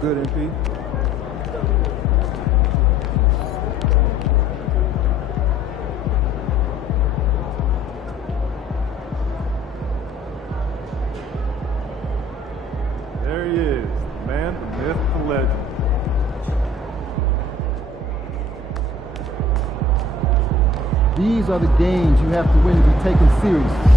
good, MP. There he is, the man, the myth, the legend. These are the games you have to win to be taken seriously.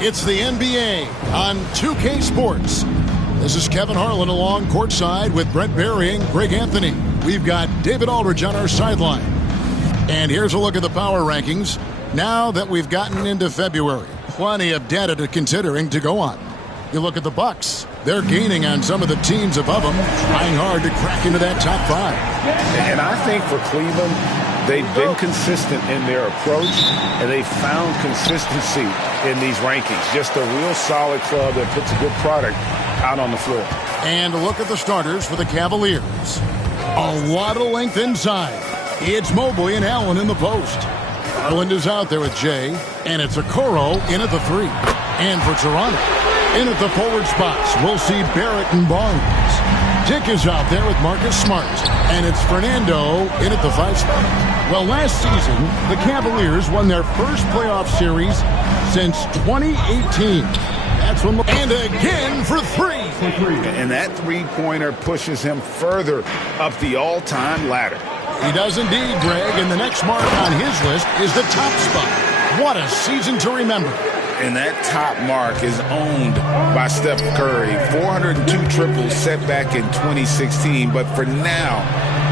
It's the NBA on 2K Sports. This is Kevin Harlan along courtside with Brent Barry and Greg Anthony. We've got David Aldridge on our sideline. And here's a look at the power rankings now that we've gotten into February. Plenty of data to considering to go on. You look at the Bucks. They're gaining on some of the teams above them, trying hard to crack into that top five. And I think for Cleveland, they've been consistent in their approach, and they found consistency in these rankings. Just a real solid club that puts a good product out on the floor. And look at the starters for the Cavaliers. A lot of length inside. It's Mobley and Allen in the post. Garland is out there with Jay, and it's Okoro in at the 3. And for Toronto, in at the forward spots, we'll see Barrett and Barnes. Dick is out there with Marcus Smart, and it's Fernando in at the 5 spot. Well, last season, the Cavaliers won their first playoff series since 2018. That's when, and again for 3. And that three-pointer pushes him further up the all-time ladder. He does indeed, Greg, and the next mark on his list is the top spot. What a season to remember. And that top mark is owned by Steph Curry. 402 triples set back in 2016, but for now,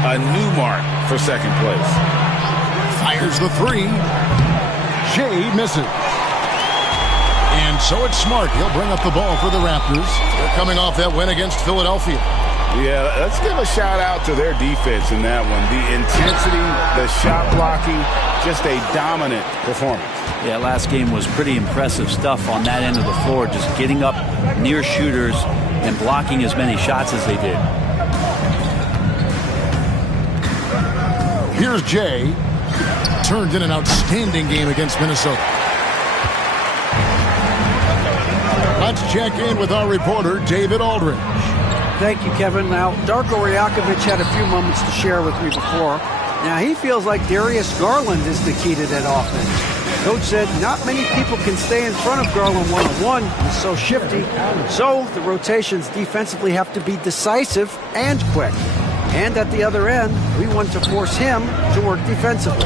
a new mark for second place. Fires the 3. Jay misses. And so it's Smart. He'll bring up the ball for the Raptors. They're coming off that win against Philadelphia. Yeah, let's give a shout out to their defense in that one. The intensity, the shot blocking, just a dominant performance. Yeah, last game was pretty impressive stuff on that end of the floor, just getting up near shooters and blocking as many shots as they did. Here's Jay. Turned in an outstanding game against Minnesota. Let's check in with our reporter, David Aldridge. Thank you, Kevin. Now, Darko Rajakovic had a few moments to share with me before. Now, he feels like Darius Garland is the key to that offense. Coach said not many people can stay in front of Garland one-on-one. He's so shifty. So the rotations defensively have to be decisive and quick. And at the other end, we want to force him to work defensively.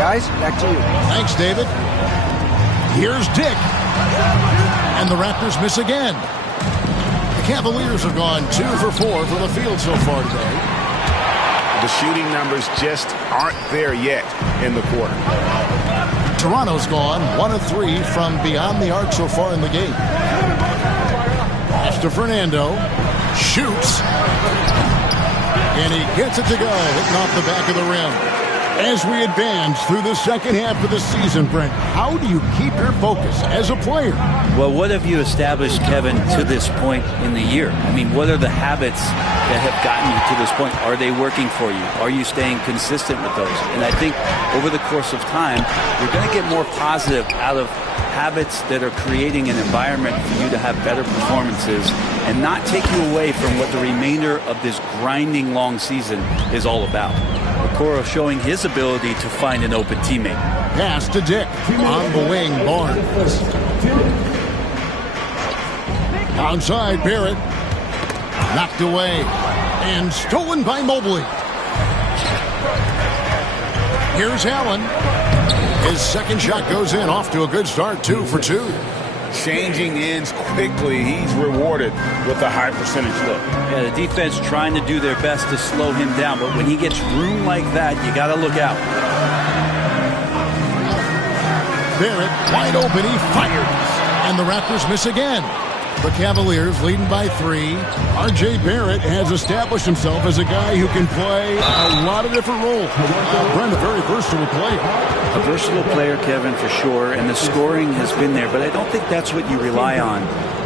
Guys, back to you. Thanks, David. Here's Dick. And the Raptors miss again. The Cavaliers have gone 2 for 4 from the field so far today. The shooting numbers just aren't there yet in the quarter. Toronto's gone 1 of 3 from beyond the arc so far in the game. Pass to Fernando. Shoots. And he gets it to go, hitting off the back of the rim. As we advance through the second half of the season, Brent, how do you keep your focus as a player? Well, what have you established, Kevin, to this point in the year? I mean, what are the habits that have gotten you to this point? Are they working for you? Are you staying consistent with those? And I think over the course of time, you're going to get more positive out of habits that are creating an environment for you to have better performances and not take you away from what the remainder of this grinding long season is all about. Okoro showing his ability to find an open teammate. Pass to Dick. On the wing, Barnes. Outside, Barrett. Knocked away. And stolen by Mobley. Here's Allen. His second shot goes in, off to a good start, 2 for 2. Changing ends quickly. He's rewarded with a high percentage look. Yeah, the defense trying to do their best to slow him down, but when he gets room like that, you got to look out. Barrett, wide open, he fires. And the Raptors miss again. The Cavaliers leading by 3. R.J. Barrett has established himself as a guy who can play a lot of different roles. Brent, a very versatile player. A versatile player, Kevin, for sure, and the scoring has been there, but I don't think that's what you rely on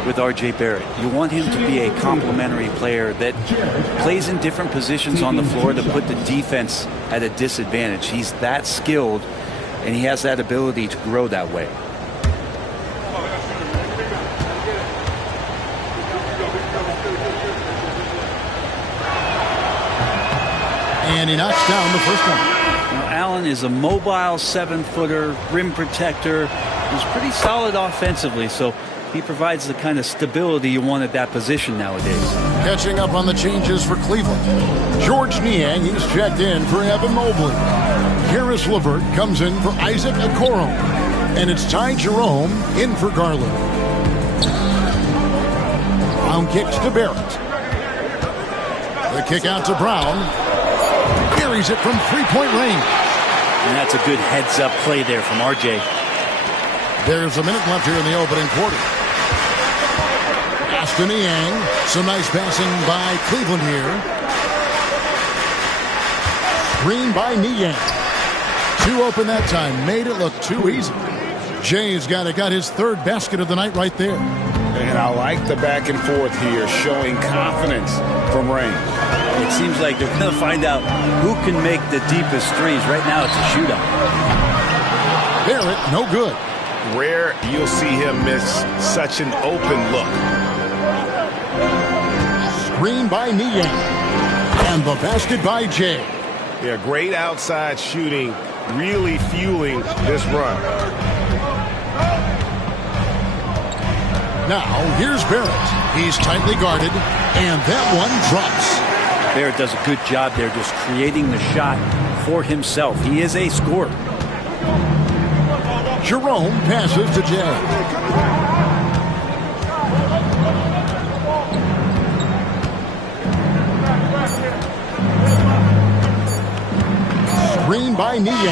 with R.J. Barrett. You want him to be a complementary player that plays in different positions on the floor to put the defense at a disadvantage. He's that skilled, and he has that ability to grow that way. And he knocks down the first one. Now, Allen is a mobile 7-footer, rim protector. He's pretty solid offensively, so he provides the kind of stability you want at that position nowadays. Catching up on the changes for Cleveland. George Niang, he's checked in for Evan Mobley. Harris LeVert comes in for Isaac Okoro. And it's Ty Jerome in for Garland. Brown kicks to Barrett. The kick out to Brown. Carries it from three-point range. And that's a good heads-up play there from R.J. There's a minute left here in the opening quarter. Aston Niang. Some nice passing by Cleveland here. Screen by Niang. 2 open that time. Made it look too easy. Jay's got his third basket of the night right there. And I like the back and forth here, showing confidence from range. It seems like they're going to find out who can make the deepest threes. Right now it's a shootout. Barrett, no good. Rare you'll see him miss such an open look. Screen by Niang. And the basket by Jay. Yeah, great outside shooting, really fueling this run. Now, here's Barrett. He's tightly guarded, and that one drops. Barrett does a good job there just creating the shot for himself. He is a scorer. Jerome passes to Jay. Screen by Niang.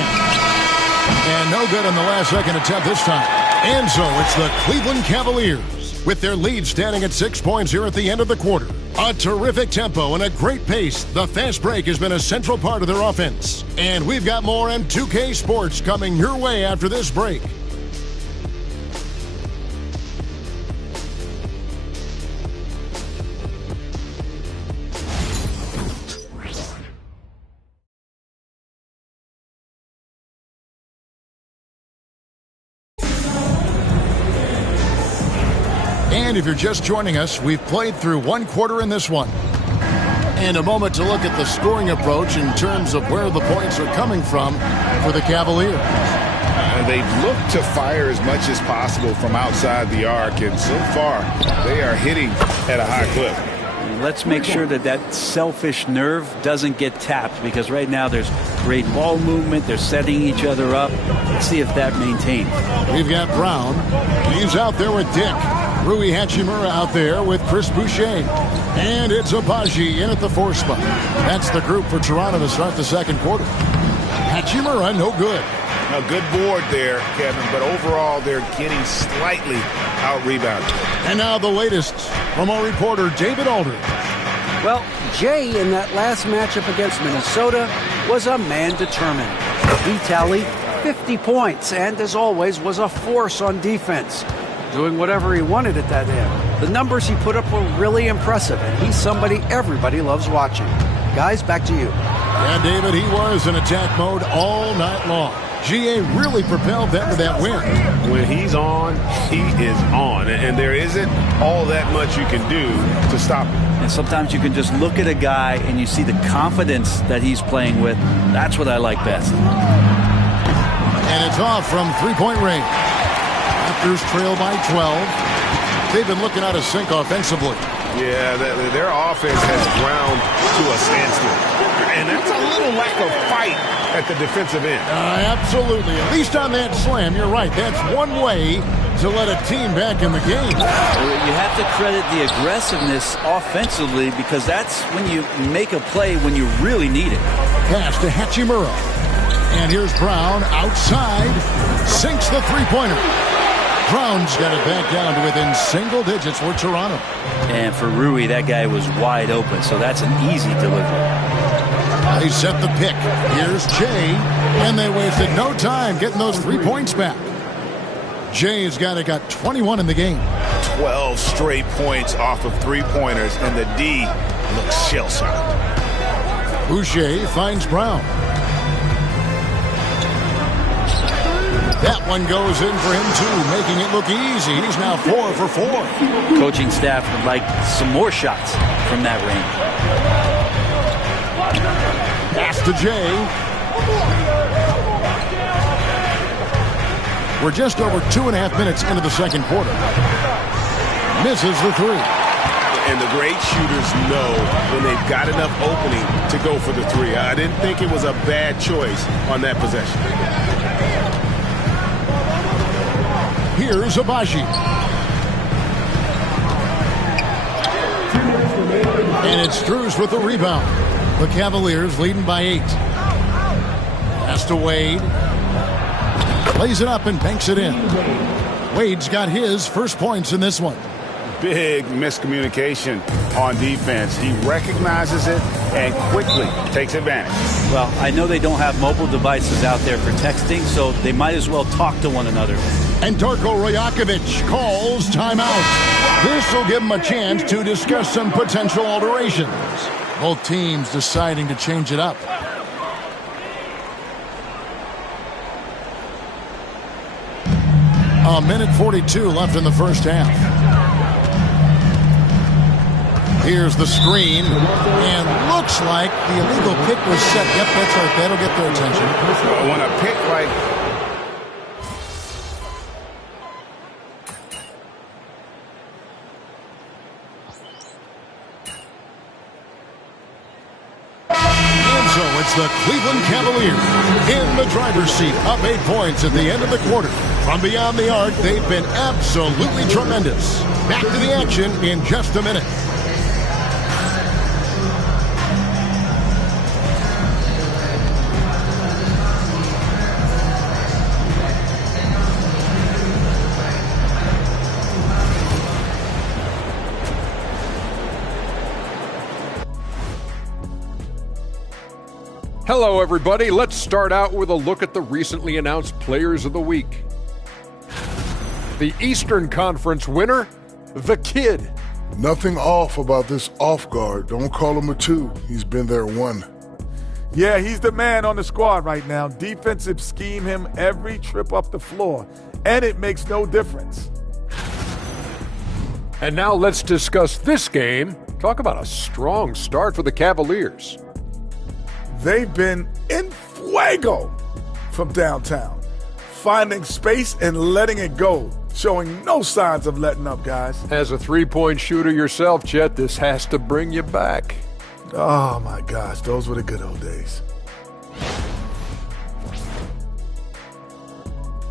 And no good on the last second attempt this time. And so it's the Cleveland Cavaliers with their lead standing at 6 points here at the end of the quarter. A terrific tempo and a great pace. The fast break has been a central part of their offense. And we've got more M2K Sports coming your way after this break. And if you're just joining us, we've played through one quarter in this one. And a moment to look at the scoring approach in terms of where the points are coming from for the Cavaliers. They've looked to fire as much as possible from outside the arc, and so far they are hitting at a high clip. Let's make sure that that selfish nerve doesn't get tapped, because right now there's great ball movement. They're setting each other up. Let's see if that maintains. We've got Brown. He's out there with Dick. Rui Hachimura out there with Chris Boucher. And it's Abaji in at the 4 spot. That's the group for Toronto to start the second quarter. Hachimura, no good. A good board there, Kevin, but overall they're getting slightly out-rebounded. And now the latest from our reporter, David Aldridge. Well, Jay in that last matchup against Minnesota was a man determined. He tallied 50 points and, as always, was a force on defense, doing whatever he wanted at that end. The numbers he put up were really impressive, and he's somebody everybody loves watching. Guys, back to you. And David, he was in attack mode all night long. GA really propelled them to that win. When he's on, he is on. And there isn't all that much you can do to stop him. And sometimes you can just look at a guy and you see the confidence that he's playing with. That's what I like best. And it's off from three-point range. Raptors trail by 12. They've been looking out of sync offensively. Yeah, their offense has ground to a standstill. And that's a little lack of fight at the defensive end. Absolutely. At least on that slam, you're right. That's one way to let a team back in the game. You have to credit the aggressiveness offensively because that's when you make a play when you really need it. Pass to Hachimura. And here's Brown outside. Sinks the three-pointer. Brown's got it back down to within single digits for Toronto. And for Rui, that guy was wide open, so that's an easy delivery. They set the pick. Here's Jay. And they wasted no time getting those 3 points back. Jay's got 21 in the game. 12 straight points off of three-pointers, and the D looks shell-shocked. Boucher finds Brown. That one goes in for him, too, making it look easy. He's now 4 for 4. Coaching staff would like some more shots from that range. Pass to Jay. We're just over 2.5 minutes into the second quarter. Misses the three. And the great shooters know when they've got enough opening to go for the three. I didn't think it was a bad choice on that possession. Here's Abaji. And it's Strus with the rebound. The Cavaliers leading by 8. Pass to Wade. Plays it up and banks it in. Wade's got his first points in this one. Big miscommunication on defense. He recognizes it and quickly takes advantage. Well, I know they don't have mobile devices out there for texting, so they might as well talk to one another. And Darko Rajakovic calls timeout. This will give him a chance to discuss some potential alterations. Both teams deciding to change it up. A minute 42 left in the first half. Here's the screen, and looks like the illegal pick was set. Yep, that's right. That'll get their attention. When a pick like... And so it's the Cleveland Cavaliers in the driver's seat, up 8 points at the end of the quarter. From beyond the arc, they've been absolutely tremendous. Back to the action in just a minute. Hello, everybody. Let's start out with a look at the recently announced Players of the Week. The Eastern Conference winner, The Kid. Nothing off about this off guard. Don't call him a 2. He's been there 1. Yeah, he's the man on the squad right now. Defensive scheme him every trip up the floor, and it makes no difference. And now let's discuss this game. Talk about a strong start for the Cavaliers. They've been in fuego from downtown, finding space and letting it go, showing no signs of letting up, guys. As a three-point shooter yourself, Chet, this has to bring you back. Oh, my gosh, those were the good old days.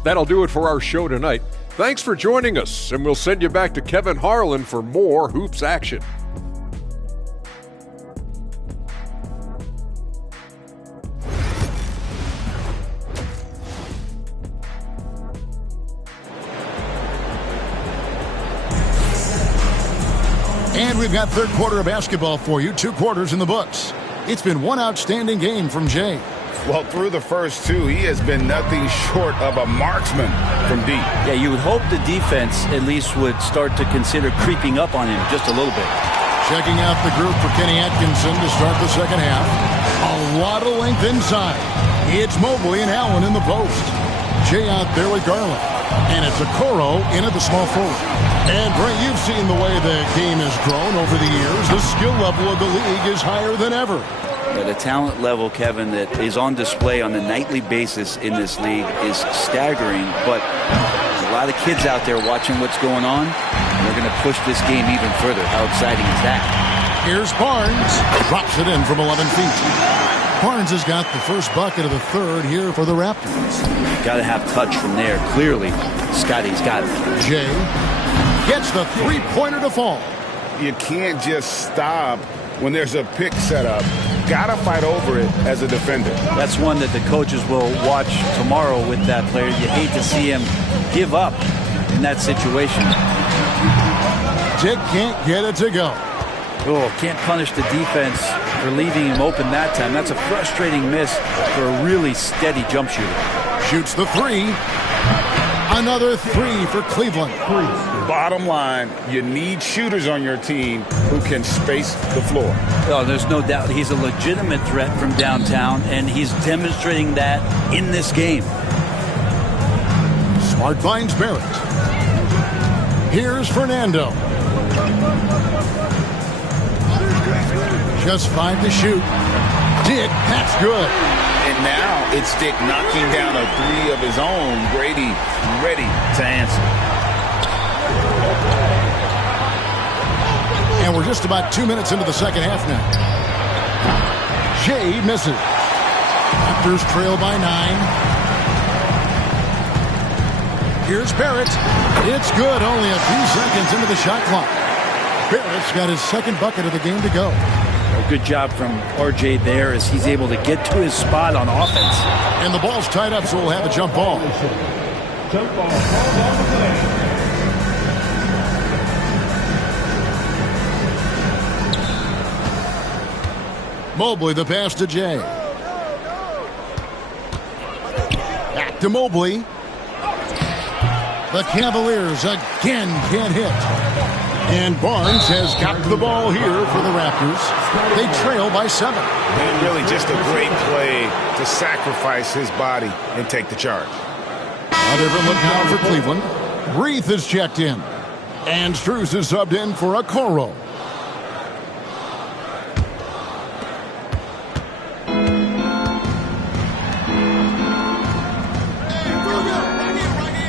That'll do it for our show tonight. Thanks for joining us, and we'll send you back to Kevin Harlan for more hoops action. And we've got third quarter of basketball for you. 2 quarters in the books. It's been one outstanding game from Jay. Well, through the first two, he has been nothing short of a marksman from deep. Yeah, you would hope the defense at least would start to consider creeping up on him just a little bit. Checking out the group for Kenny Atkinson to start the second half. A lot of length inside. It's Mobley and Allen in the post. Jay out there with Garland. And it's Okoro in at the small forward. And Brent, you've seen the way the game has grown over the years. The skill level of the league is higher than ever. Yeah, the talent level, Kevin, that is on display on a nightly basis in this league is staggering. But there's a lot of kids out there watching what's going on. They're going to push this game even further. How exciting is that? Here's Barnes. Drops it in from 11 feet. Barnes has got the first bucket of the third here for the Raptors. Got to have touch from there. Clearly, Scotty's got it. Jay gets the three-pointer to fall. You can't just stop when there's a pick set up. Got to fight over it as a defender. That's one that the coaches will watch tomorrow with that player. You hate to see him give up in that situation. Dick can't get it to go. Oh, can't punish the defense for leaving him open that time. That's a frustrating miss for a really steady jump shooter. Shoots the three. Another three for Cleveland. Bottom line, you need shooters on your team who can space the floor. Oh, there's no doubt he's a legitimate threat from downtown, and he's demonstrating that in this game. Smart finds Barrett. Here's Fernando. Just 5 to shoot. Dick, that's good. And now it's Dick knocking down a three of his own. Brady ready to answer. And we're just about 2 minutes into the second half now. Jay misses. Raptors trail by 9. Here's Barrett. It's good. Only a few seconds into the shot clock. Barrett's got his second bucket of the game to go. Good job from RJ there as he's able to get to his spot on offense. And the ball's tied up, so we'll have a jump ball. Jump ball. Mobley, the pass to Jay. Back to Mobley. The Cavaliers again can't hit. And Barnes has got the ball here for the Raptors. They trail by 7. And really just a great play to sacrifice his body and take the charge. A different look now for Cleveland. Reith is checked in. And Strus is subbed in for Okoro.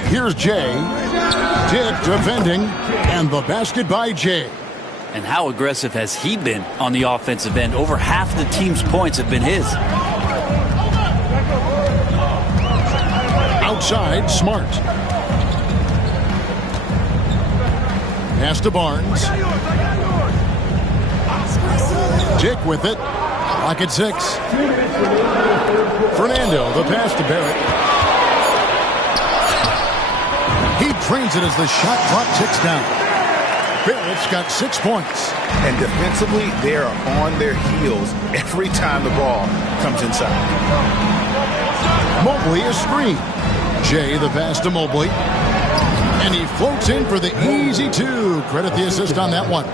Here's Jay. Dick defending. And the basket by Jay. And how aggressive has he been on the offensive end? Over half the team's points have been his. Outside, Smart. Pass to Barnes. Dick with it. Clock at 6. Fernando, the pass to Barrett. He drains it as the shot clock ticks down. Barrett's got 6 points. And defensively, they are on their heels every time the ball comes inside. Mobley is screen. Jay, the pass to Mobley. And he floats in for the easy 2. Credit the assist on that one.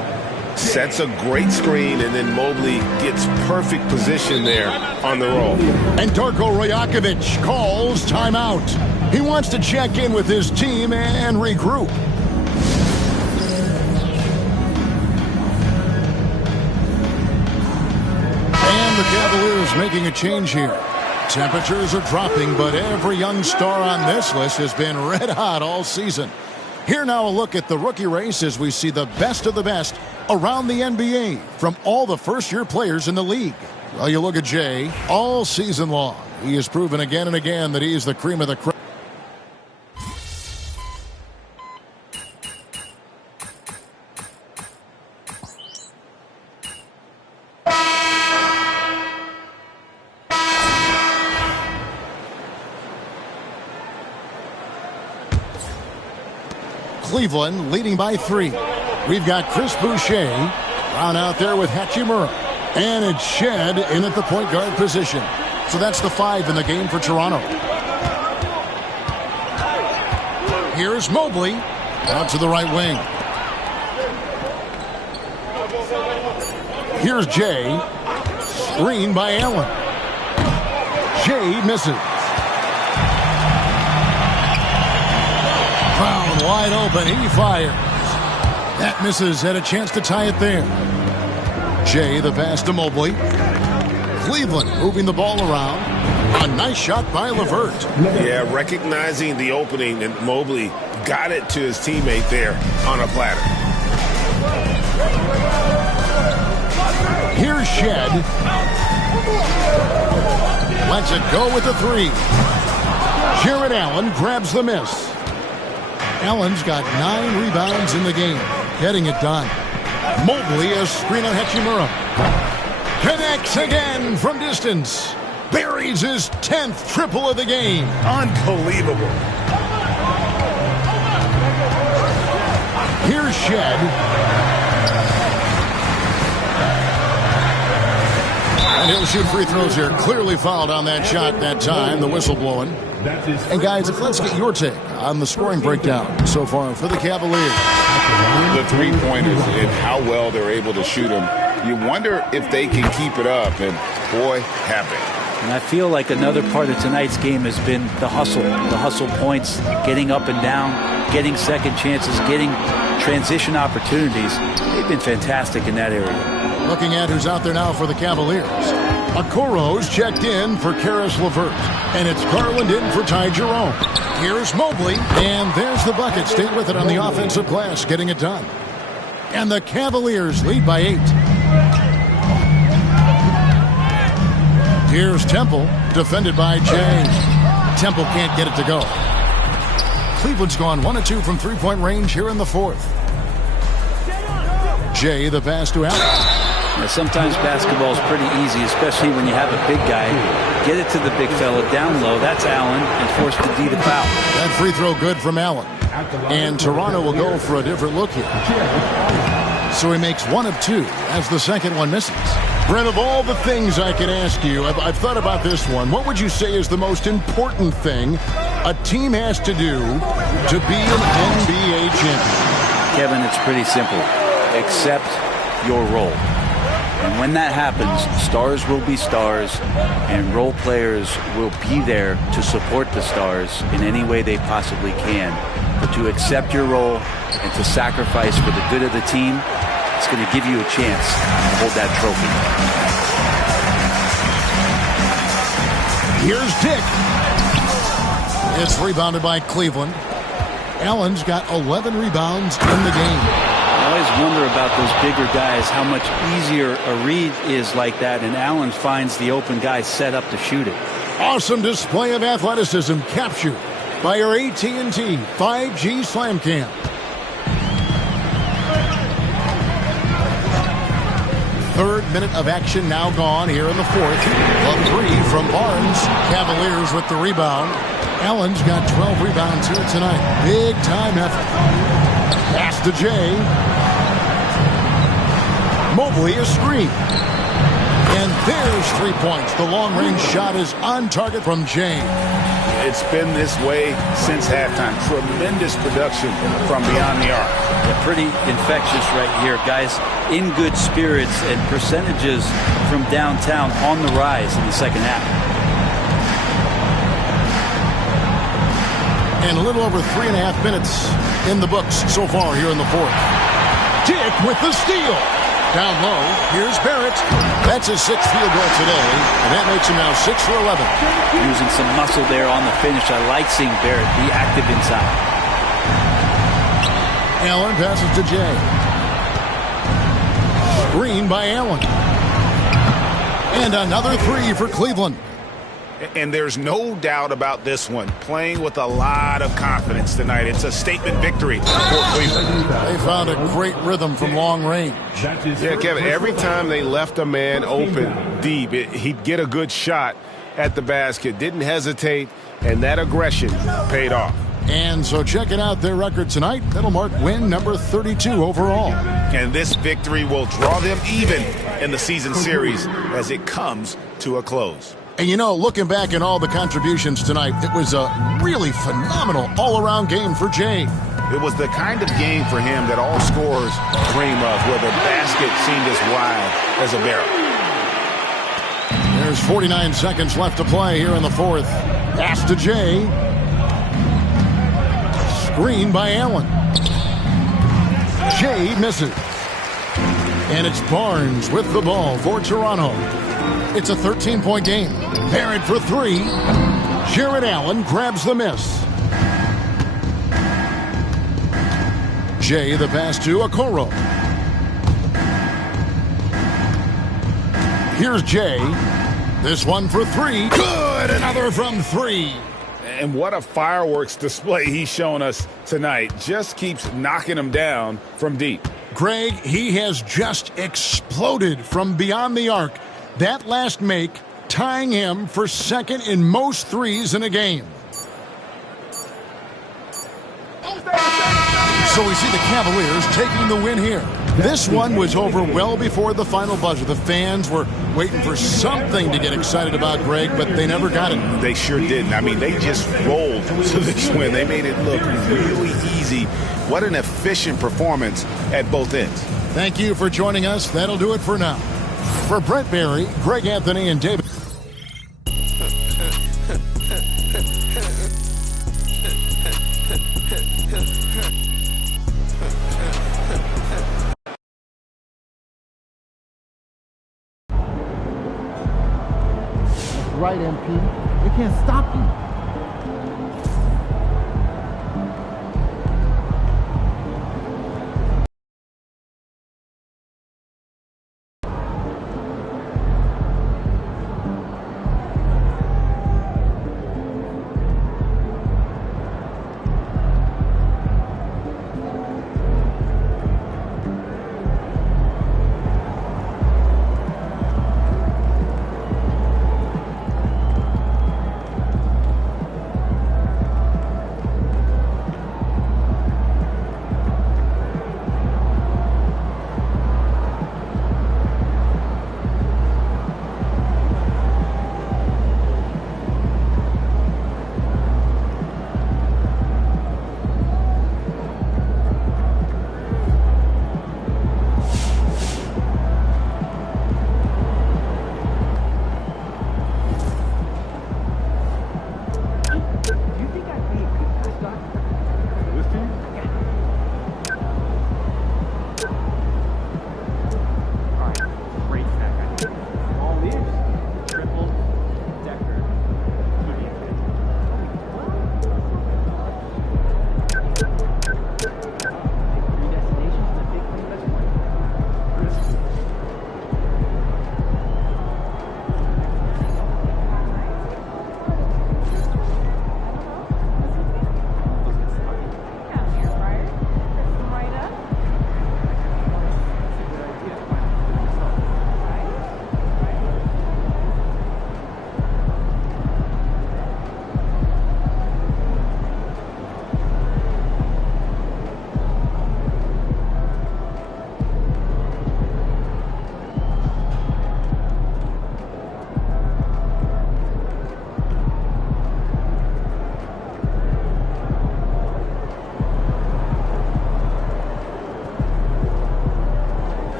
Sets a great screen, and then Mobley gets perfect position there on the roll. And Darko Rajakovic calls timeout. He wants to check in with his team and regroup. And the Cavaliers making a change here. Temperatures are dropping, but every young star on this list has been red hot all season. Here now a look at the rookie race as we see the best of the best around the NBA from all the first-year players in the league. Well, you look at Jay all season long. He has proven again and again that he is the cream of the crop. Cleveland leading by 3. We've got Chris Boucher down out there with Hachimura. And it's Shed in at the point guard position. So that's the 5 in the game for Toronto. Here's Mobley out to the right wing. Here's Jay. Screen by Allen. Jay misses. Brown wide open. He fires. That misses. Had a chance to tie it there. Jay, the pass to Mobley. Cleveland moving the ball around. A nice shot by LeVert. Yeah, recognizing the opening, and Mobley got it to his teammate there on a platter. Here's Shed. Lets it go with the 3. Jared Allen grabs the miss. Allen's got 9 rebounds in the game, getting it done. Mobley a screen on Hachimura. Connects again from distance. Buries his 10th triple of the game. Unbelievable. Here's Shed. And he'll shoot free throws here. Clearly fouled on that shot that time. The whistle blowing. And guys, let's get your take on the scoring breakdown so far for the Cavaliers. The three-pointers and how well they're able to shoot them. You wonder if they can keep it up, and boy, have they. And I feel like another part of tonight's game has been the hustle points, getting up and down, getting second chances, getting transition opportunities. They've been fantastic in that area. Looking at who's out there now for the Cavaliers. Okoro's checked in for Karis LeVert. And it's Garland in for Ty Jerome. Here's Mobley. And there's the bucket. Stay with it on the offensive glass, getting it done. And the Cavaliers lead by 8. Here's Temple, defended by Jay. Temple can't get it to go. Cleveland's gone 1 of 2 from three-point range here in the 4th. Jay, the pass to Allen. Now, sometimes basketball is pretty easy, especially when you have a big guy. Get it to the big fella down low. That's Allen, and force the D to foul. That free throw good from Allen. And Toronto will go for a different look here. So he makes 1 of 2 as the second one misses. Brent, of all the things I could ask you, I've thought about this one. What would you say is the most important thing a team has to do to be an NBA champion? Kevin, it's pretty simple. Accept your role. And when that happens, stars will be stars, and role players will be there to support the stars in any way they possibly can. But to accept your role and to sacrifice for the good of the team, it's going to give you a chance to hold that trophy. Here's Dick. It's rebounded by Cleveland. Allen's got 11 rebounds in the game. I always wonder about those bigger guys, how much easier a read is like that, and Allen finds the open guy set up to shoot it. Awesome display of athleticism captured by our AT&T 5G Slam Cam. Third minute of action now gone here in the 4th. A 3 from Barnes. Cavaliers with the rebound. Allen's got 12 rebounds here tonight. Big time effort. Pass to Jay. Mobley a screen. And there's 3 points. The long-range shot is on target from Jay. It's been this way since halftime. Tremendous production from beyond the arc. Yeah, pretty infectious right here. Guys in good spirits, and percentages from downtown on the rise in the second half. And a little over 3.5 minutes in the books so far here in the 4th. Dick with the steal. Down low, here's Barrett. That's his 6th field goal today, and that makes him now 6 for 11. Using some muscle there on the finish. I like seeing Barrett be active inside. Allen passes to Jay. Screen by Allen. And another 3 for Cleveland. And there's no doubt about this one. Playing with a lot of confidence tonight. It's a statement victory for Cleveland. They found a great rhythm from long range. Yeah, Kevin, every time they left a man open deep, he'd get a good shot at the basket. Didn't hesitate, and that aggression paid off. And so checking out their record tonight, that'll mark win number 32 overall. And this victory will draw them even in the season series as it comes to a close. And you know, looking back at all the contributions tonight, it was a really phenomenal all-around game for Jay. It was the kind of game for him that all scorers dream of, where the basket seemed as wide as a barrel. There's 49 seconds left to play here in the fourth. Pass to Jay. Screen by Allen. Jay misses. And it's Barnes with the ball for Toronto. It's a 13-point game. Barrett for three. Jared Allen grabs the miss. Jay the pass to Okoro. Here's Jay. This one for three. Good! Another from three. And what a fireworks display he's shown us tonight. Just keeps knocking them down from deep. Greg, he has just exploded from beyond the arc. That last make tying him for second in most threes in a game. So we see the Cavaliers taking the win here. This one was over well before the final buzzer. The fans were waiting for something to get excited about, Greg, but they never got it. They sure didn't. I mean, they just rolled to this win. They made it look really easy. What an efficient performance at both ends. Thank you for joining us. That'll do it for now. For Brent Barry, Greg Anthony, and David. Right, MP. They can't stop you.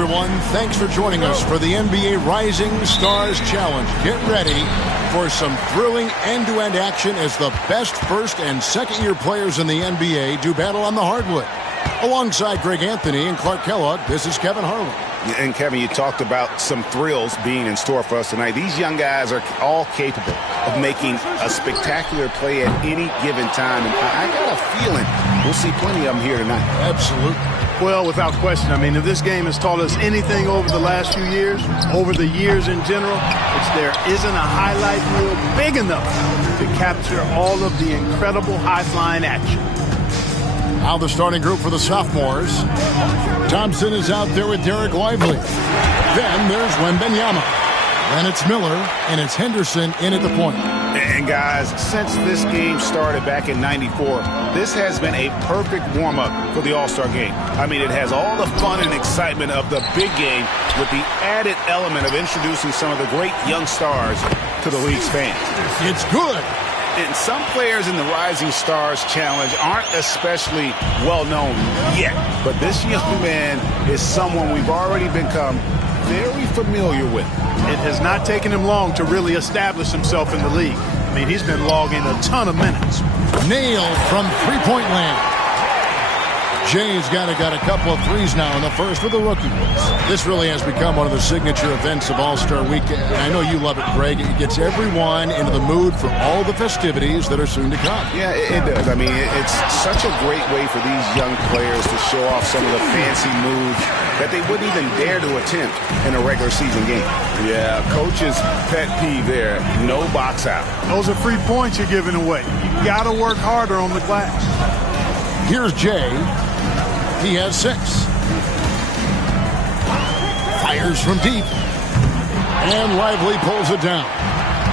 everyone. Thanks for joining us for the NBA Rising Stars Challenge. Get ready for some thrilling end-to-end action as the best first and second-year players in the NBA do battle on the hardwood. Alongside Greg Anthony and Clark Kellogg, this is Kevin Harlan. And Kevin, you talked about some thrills being in store for us tonight. These young guys are all capable of making a spectacular play at any given time. And I got a feeling we'll see plenty of them here tonight. Absolutely. Well, without question. I mean, if this game has taught us anything over the last few years, over the years in general, it's there isn't a highlight reel big enough to capture all of the incredible high-flying action. Now the starting group for the sophomores. Thompson is out there with Derek Lively. Then there's Wembanyama. Then it's Miller, and it's Henderson in at the point. And guys, since this game started back in '94, this has been a perfect warm-up for the All-Star game. I mean, it has all the fun and excitement of the big game with the added element of introducing some of the great young stars to the league's fans. It's good. And some players in the Rising Stars Challenge aren't especially well-known yet. But this young man is someone we've already become very familiar with. It has not taken him long to really establish himself in the league. I mean, he's been logging a ton of minutes. Nailed from three-point land. Jay's got a couple of threes now in the first for the rookies. This really has become one of the signature events of All-Star Weekend. I know you love it, Greg. It gets everyone into the mood for all the festivities that are soon to come. Yeah, it does. I mean, it's such a great way for these young players to show off some of the fancy moves that they wouldn't even dare to attempt in a regular season game. Yeah, coach's pet peeve there, no box out. Those are free points you're giving away. You got to work harder on the glass. Here's Jay. He has 6. Fires from deep. And Lively pulls it down.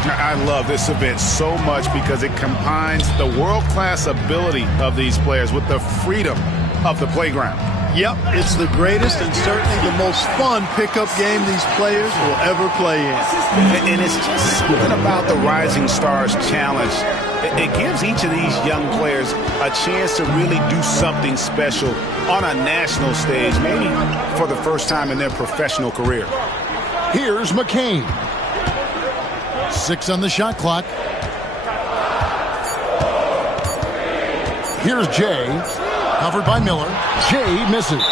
I love this event so much because it combines the world-class ability of these players with the freedom of the playground. Yep, it's the greatest and certainly the most fun pickup game these players will ever play in. And it's just something about the Rising Stars Challenge. It gives each of these young players a chance to really do something special on a national stage, maybe for the first time in their professional career. Here's McCain. 6 on the shot clock. Here's Jay. Covered by Miller. Jay misses.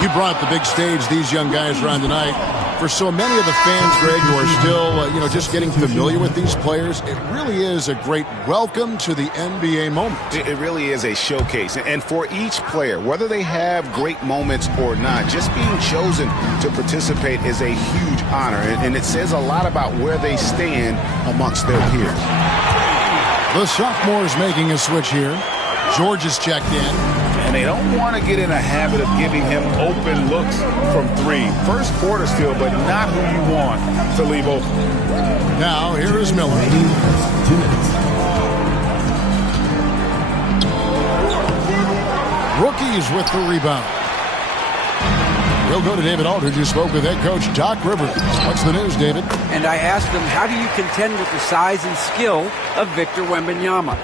You brought the big stage these young guys are on tonight. For so many of the fans, Greg, who are still, just getting familiar with these players, it really is a great welcome to the NBA moment. It really is a showcase. And for each player, whether they have great moments or not, just being chosen to participate is a huge honor. And it says a lot about where they stand amongst their peers. The sophomores making a switch here. George is checked in. And they don't want to get in a habit of giving him open looks from 3. First quarter still, but not who you want to leave open. Now, here is Miller. Rookies with the rebound. We'll go to David Aldridge, who spoke with head coach Doc Rivers. What's the news, David? And I asked him, how do you contend with the size and skill of Victor Wembanyama?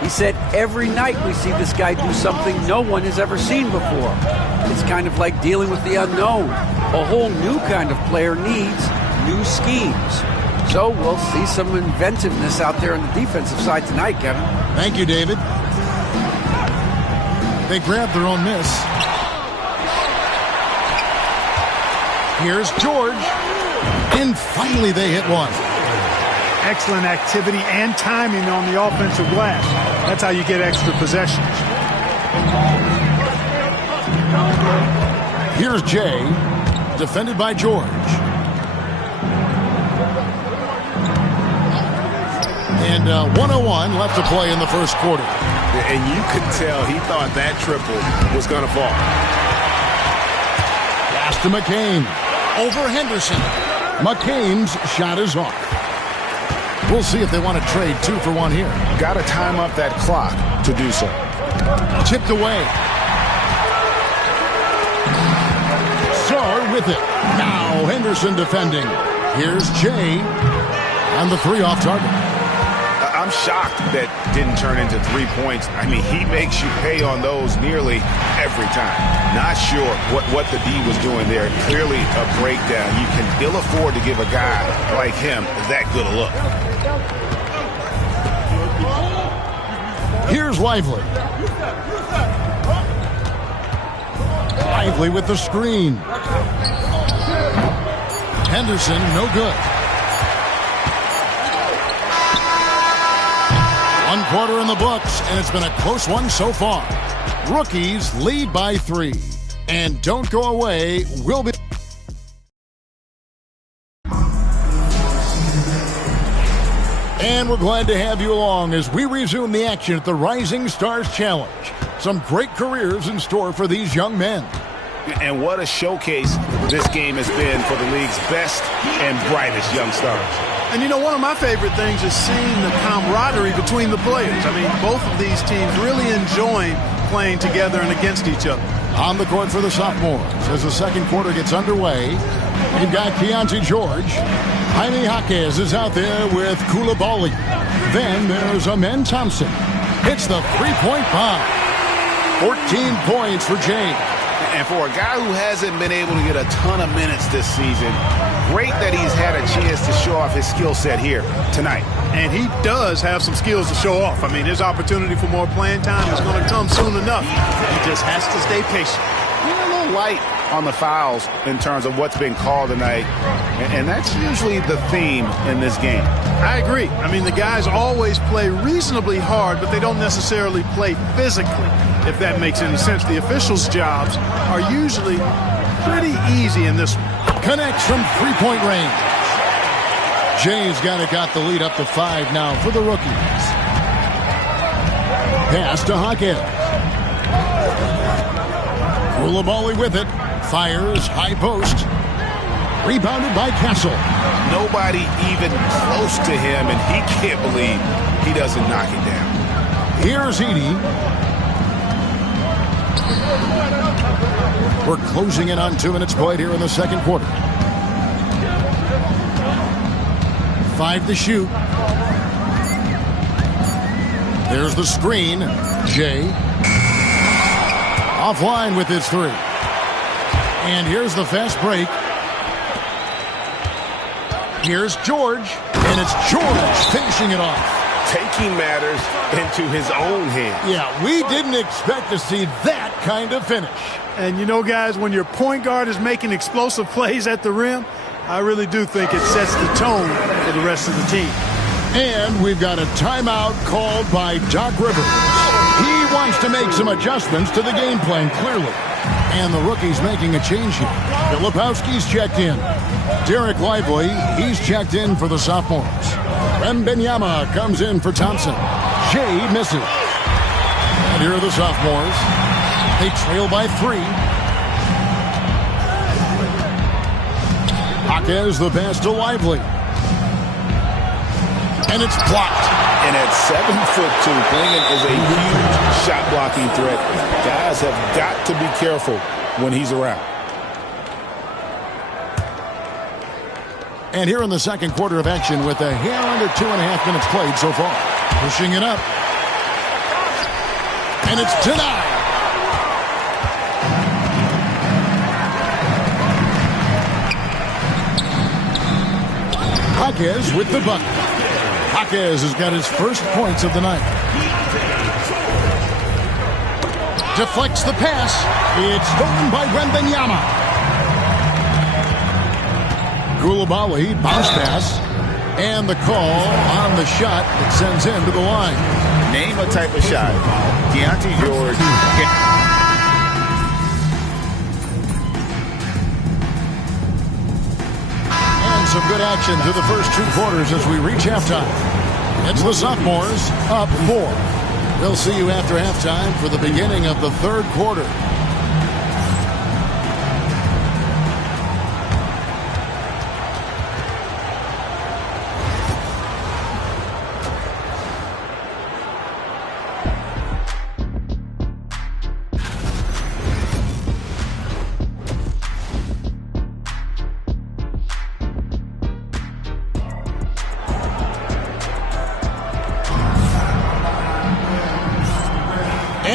He said, every night we see this guy do something no one has ever seen before. It's kind of like dealing with the unknown. A whole new kind of player needs new schemes. So we'll see some inventiveness out there on the defensive side tonight, Kevin. Thank you, David. They grabbed their own miss. Here's George. And finally they hit one. Excellent activity and timing on the offensive glass. That's how you get extra possessions. Here's Jay, defended by George. And 101 left to play in the first quarter. And you could tell he thought that triple was going to fall. Pass to McCain. Over Henderson. McCain's shot is off. We'll see if they want to trade 2 for 1 here. Got to time up that clock to do so. Tipped away. Sarr with it. Now Henderson defending. Here's Jay. And the 3 off target. I'm shocked that didn't turn into 3 points. I mean, he makes you pay on those nearly every time. Not sure what the D was doing there. Clearly a breakdown. You can ill afford to give a guy like him that good a look. Here's Lively. Lively with the screen. Henderson, no good. 1 quarter in the books, and it's been a close one so far. Rookies lead by 3. And don't go away, we'll be... And we're glad to have you along as we resume the action at the Rising Stars Challenge. Some great careers in store for these young men. And what a showcase this game has been for the league's best and brightest young stars. And, you know, one of my favorite things is seeing the camaraderie between the players. I mean, both of these teams really enjoying playing together and against each other. On the court for the sophomores as the second quarter gets underway. You've got Keontae George. Jaime Jaquez is out there with Coulibaly. Then there's Amen Thompson. Hits the three-point bomb. 14 points for Jay. And for a guy who hasn't been able to get a ton of minutes this season, great that he's had a chance to show off his skill set here tonight. And he does have some skills to show off. I mean, his opportunity for more playing time is going to come soon enough. He just has to stay patient. Yeah, a little light on the fouls in terms of what's been called tonight. And that's usually the theme in this game. I agree. I mean, the guys always play reasonably hard, but they don't necessarily play physically, if that makes any sense. The officials' jobs are usually pretty easy in this one. Connects from three-point range. Jay's got the lead up to 5 now for the rookies. Pass to Jaquez. Coulibaly with it. Fires, high post. Rebounded by Castle. Nobody even close to him, and he can't believe he doesn't knock it down. Here's Edey. We're closing in on 2 minutes played here in the second quarter. 5 to shoot. There's the screen. Jay. Offline with his 3. And here's the fast break. Here's George. And it's George finishing it off. Taking matters into his own hands. Yeah, we didn't expect to see that kind of finish. And you know, guys, when your point guard is making explosive plays at the rim, I really do think it sets the tone for the rest of the team. And we've got a timeout called by Doc Rivers. He wants to make some adjustments to the game plan, clearly. And the rookie's making a change here. Filipowski's checked in. Derek Lively, he's checked in for the sophomores. Wembanyama comes in for Thompson. Jay misses. And here are the sophomores. They trail by 3. Jaquez the pass to Lively. And it's blocked. And at 7'2", Klingon is a huge shot blocking threat. Guys have got to be careful when he's around. And here in the second quarter of action with a hair under 2.5 minutes played so far. Pushing it up. And it's denied. Jaquez with the bucket. Jaquez has got his first points of the night. Deflects the pass. It's stolen by Wembanyama. Coulibaly, bounce pass. And the call on the shot that sends him to the line. Name a type of shot. Keontae George. Some good action through the first 2 quarters as we reach halftime. It's the sophomores up 4. We'll see you after halftime for the beginning of the third quarter.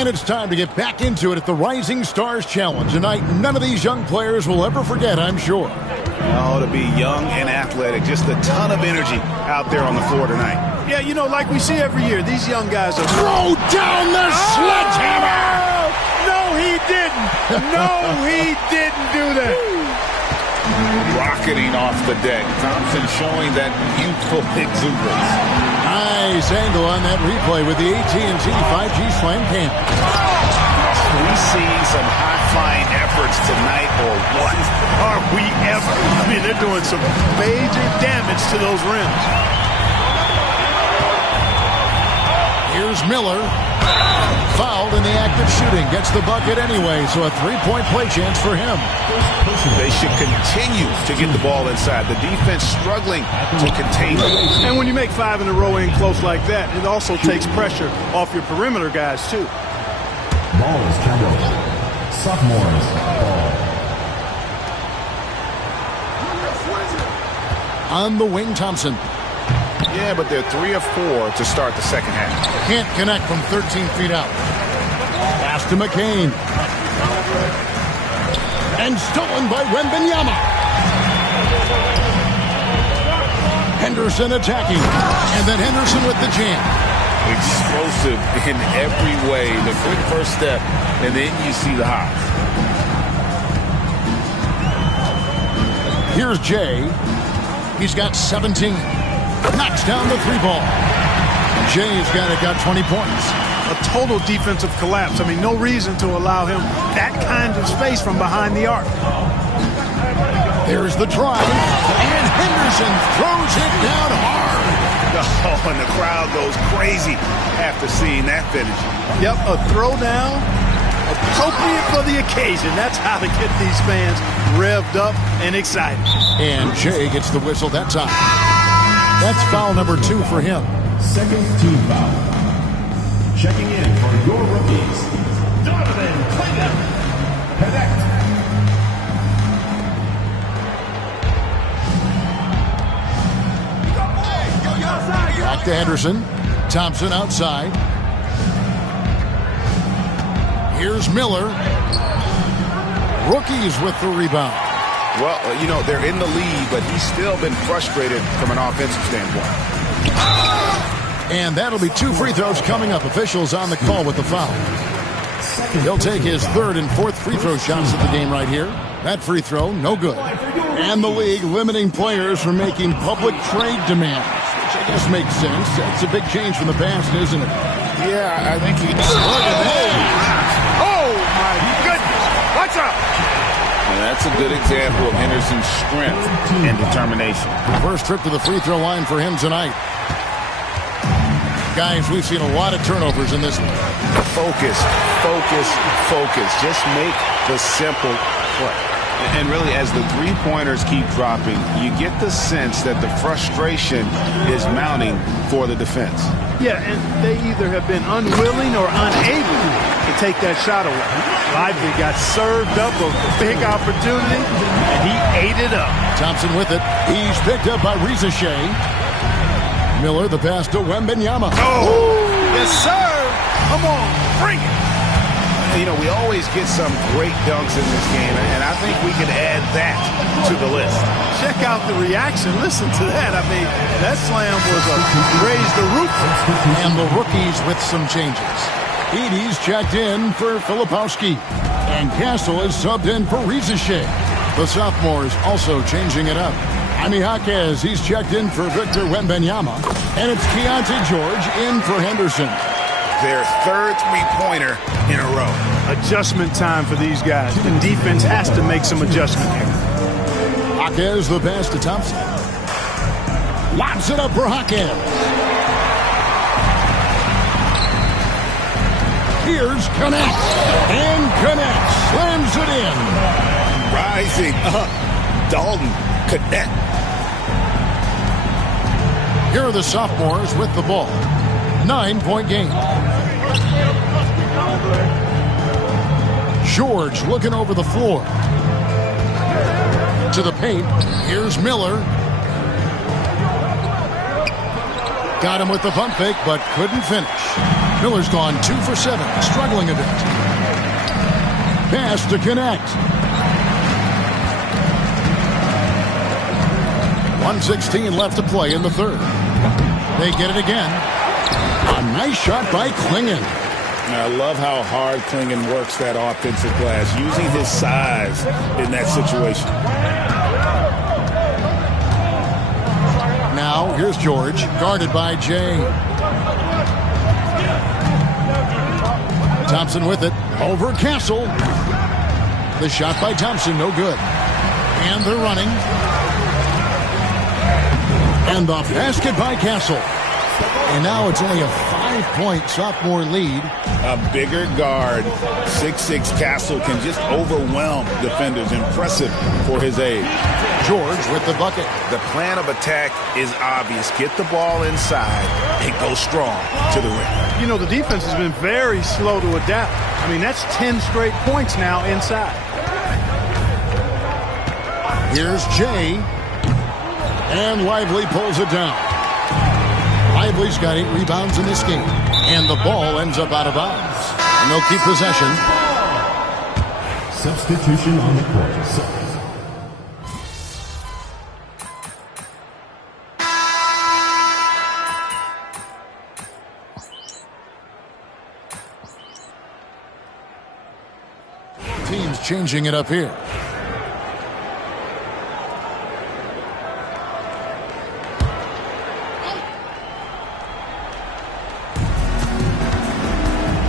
And it's time to get back into it at the Rising Stars Challenge. A night none of these young players will ever forget, I'm sure. Oh, to be young and athletic. Just a ton of energy out there on the floor tonight. Yeah, you know, like we see every year, these young guys are... Throw down the sledgehammer! No, he didn't. No, he didn't do that. Rocketing off the deck. Thompson showing that youthful exuberance. Nice angle on that replay with the AT&T 5G Slam Cam. Are we seeing some high-flying efforts tonight, or what? Are we ever? I mean, they're doing some major damage to those rims. Here's Miller. Fouled in the act of shooting. Gets the bucket anyway, so a three-point play chance for him. They should continue to get the ball inside. The defense struggling to contain them. And when you make 5 in a row in close like that, it also takes pressure off your perimeter guys, too. Ball is counted. Sophomores ball. On the wing, Thompson. Yeah, but they're 3 of 4 to start the second half. Can't connect from 13 feet out. Pass to McCain. And stolen by Wembanyama. Henderson attacking. And then Henderson with the jam. Explosive in every way. The quick first step, and then you see the hop. Here's Jay. He's got 17. Knocks down the 3-ball. Jay's got 20 points. A total defensive collapse. I mean, no reason to allow him that kind of space from behind the arc. There's the drive. And Henderson throws it down hard. Oh, and the crowd goes crazy after seeing that finish. Yep, a throwdown appropriate for the occasion. That's how to get these fans revved up and excited. And Jay gets the whistle that time. That's foul number 2 for him. Second team foul. Checking in for your rookies. Donovan Clayton. Connect. Back to Henderson. Thompson outside. Here's Miller. Rookies with the rebound. Well, you know, they're in the lead, but he's still been frustrated from an offensive standpoint. And that'll be 2 free throws coming up. Officials on the call with the foul. He'll take his 3rd and 4th free throw shots of the game right here. That free throw, no good. And the league limiting players from making public trade demands, which I guess makes sense. That's a big change from the past, isn't it? Yeah, I think he... Look at that! Oh, my goodness! Watch out! And that's a good example of Henderson's strength and determination. First trip to the free throw line for him tonight. Guys, we've seen a lot of turnovers in this one. Focus, focus, focus. Just make the simple play. And really, as the three-pointers keep dropping, you get the sense that the frustration is mounting for the defense. Yeah, and they either have been unwilling or unable to take that shot away. Lively got served up a big opportunity, and he ate it up. Thompson with it. He's picked up by Shea. Miller, the pass to Wembanyama. Oh, yes, sir. Come on, bring it. You know, we always get some great dunks in this game, and I think we can add that to the list. Check out the reaction. Listen to that. I mean, that slam was a raise the roof. And the rookies with some changes. Edie's checked in for Filipowski. And Castle is subbed in for Shea. The sophomores also changing it up. Jaime Jaquez, he's checked in for Victor Wembanyama. And it's Keontae George in for Henderson. Their 3rd three-pointer in a row. Adjustment time for these guys. The defense has to make some adjustment here. Jaquez, the pass to Thompson. Lobs it up for Jaquez. Here's Connect. And Connect slams it in. Rising up. Dalton Connect. Here are the sophomores with the ball. 9-point game. George looking over the floor. To the paint. Here's Miller. Got him with the pump fake, but couldn't finish. Miller's gone 2 for 7, struggling a bit. Pass to connect. 1:16 left to play in the third. They get it again. A nice shot by Klingon. I love how hard Klingon works that offensive glass, using his size in that situation. Now, here's George, guarded by Jay. Thompson with it, over Castle. The shot by Thompson, no good. And they're running. And the basket by Castle. And now it's only a 5-point sophomore lead. A bigger guard, 6'6" Castle, can just overwhelm defenders. Impressive for his age. George with the bucket. The plan of attack is obvious. Get the ball inside and go strong to the rim. You know, the defense has been very slow to adapt. I mean, that's 10 straight points now inside. Here's Jay. And Lively pulls it down. Lively's got 8 rebounds in this game. And the ball ends up out of bounds. And they'll keep possession. Substitution on the court. Teams changing it up here.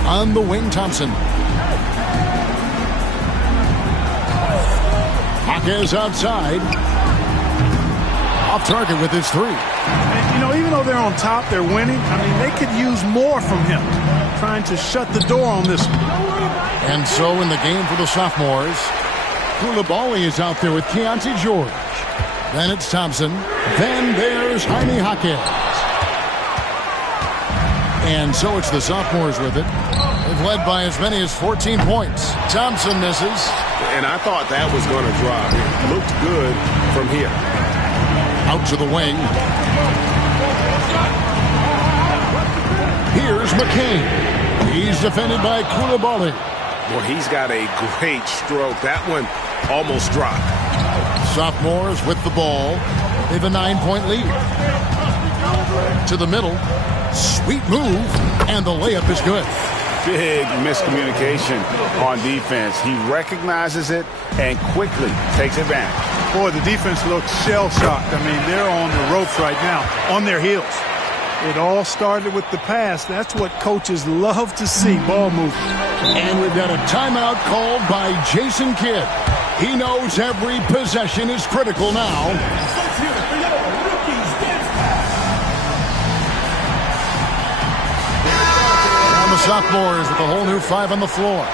On the wing, Thompson. Jaquez outside. Off target with his 3. And, you know, even though they're on top, they're winning. I mean, they could use more from him. Trying to shut the door on this one. And so in the game for the sophomores, Koulibaly is out there with Keontae George. Then it's Thompson. Then there's Jaime Jaquez. And so it's the sophomores with it. They've led by as many as 14 points. Thompson misses. And I thought that was going to drop. It looked good from here. Out to the wing. Here's McCain. He's defended by Koulibaly. Boy, he's got a great stroke. That one almost dropped. Sophomores with the ball. They have a 9-point lead. To the middle. Sweet move. And the layup is good. Big miscommunication on defense. He recognizes it and quickly takes advantage. Boy, the defense looks shell-shocked. I mean, they're on the ropes right now, on their heels. It all started with the pass. That's what coaches love to see, ball movement. And we've got a timeout called by Jason Kidd. He knows every possession is critical now. And the sophomores with a whole new 5 on the floor.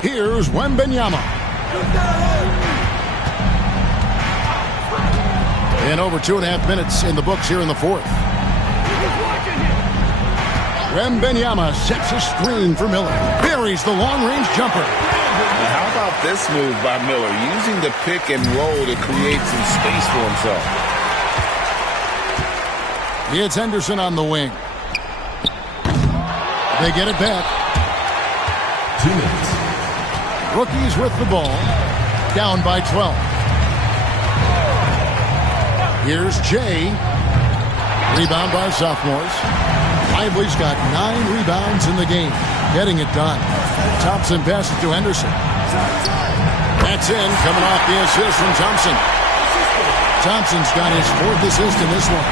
Here's Wembanyama. And over 2.5 minutes in the books here in the fourth. Wembanyama sets a screen for Miller. Buries the long-range jumper. Now how about this move by Miller, using the pick and roll to create some space for himself? It's Henderson on the wing. They get it back. 2 minutes. Rookies with the ball. Down by 12. Here's Jay. Rebound by sophomores. Lively's got 9 rebounds in the game. Getting it done. Thompson passes to Henderson. That's in. Coming off the assist from Thompson. Thompson's got his 4th assist in this one.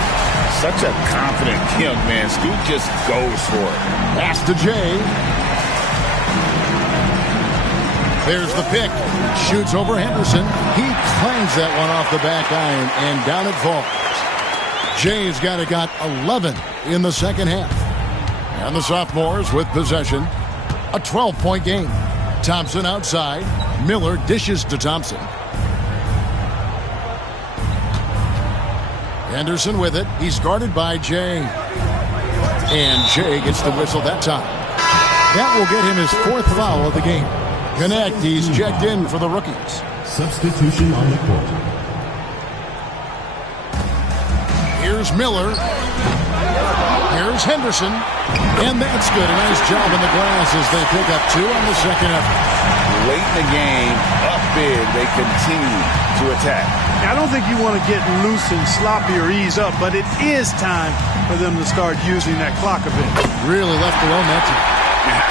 Such a confident young man. Scoot just goes for it. Pass to Jay. There's the pick. Shoots over Henderson. He clangs that one off the back iron, and down it falls. Jay's got 11 in the second half. And the sophomores with possession. A 12-point game. Thompson outside. Miller dishes to Thompson. Henderson with it. He's guarded by Jay. And Jay gets the whistle that time. That will get him his 4th foul of the game. Connect. He's checked in for the rookies. Substitution on the court. Here's Miller. Here's Henderson. And that's good. A nice job in the glass as they pick up 2 on the second effort. Late in the game, up big, they continue to attack. I don't think you want to get loose and sloppy or ease up, but it is time for them to start using that clock a bit. Really left alone that time.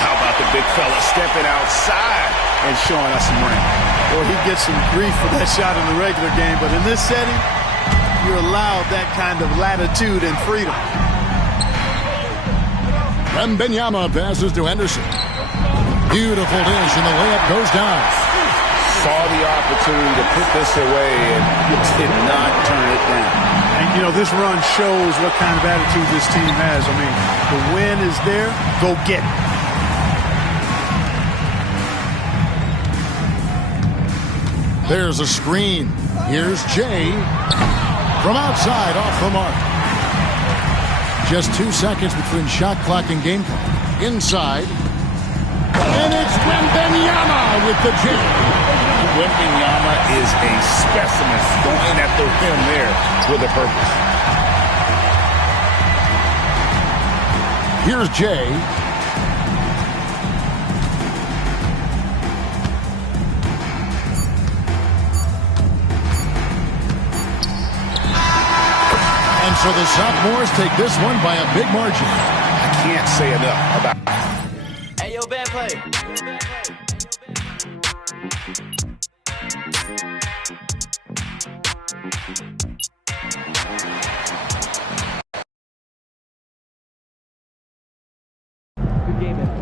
How about the big fella stepping outside and showing us some ring? Or he gets some grief for that shot in the regular game, but in this setting, you're allowed that kind of latitude and freedom. Wembanyama passes to Henderson. Beautiful dish, and the layup goes down. Saw the opportunity to put this away and did not turn it down. And, you know, this run shows what kind of attitude this team has. I mean, the win is there. Go get it. There's a screen. Here's Jay. From outside, off the mark. Just 2 seconds between shot clock and game clock. Inside. And it's Wembanyama with the jam. Wembanyama is a specimen going at the rim there with a purpose. Here's Jay. And so the sophomores take this one by a big margin. I can't say enough about it. Hey, yo, bad play. Good game, man.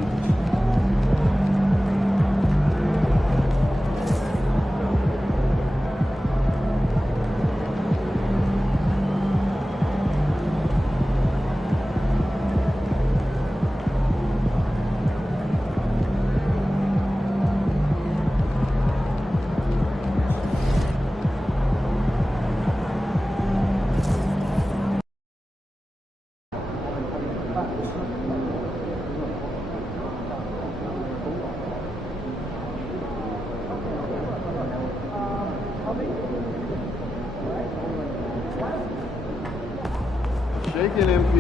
Shaking MP.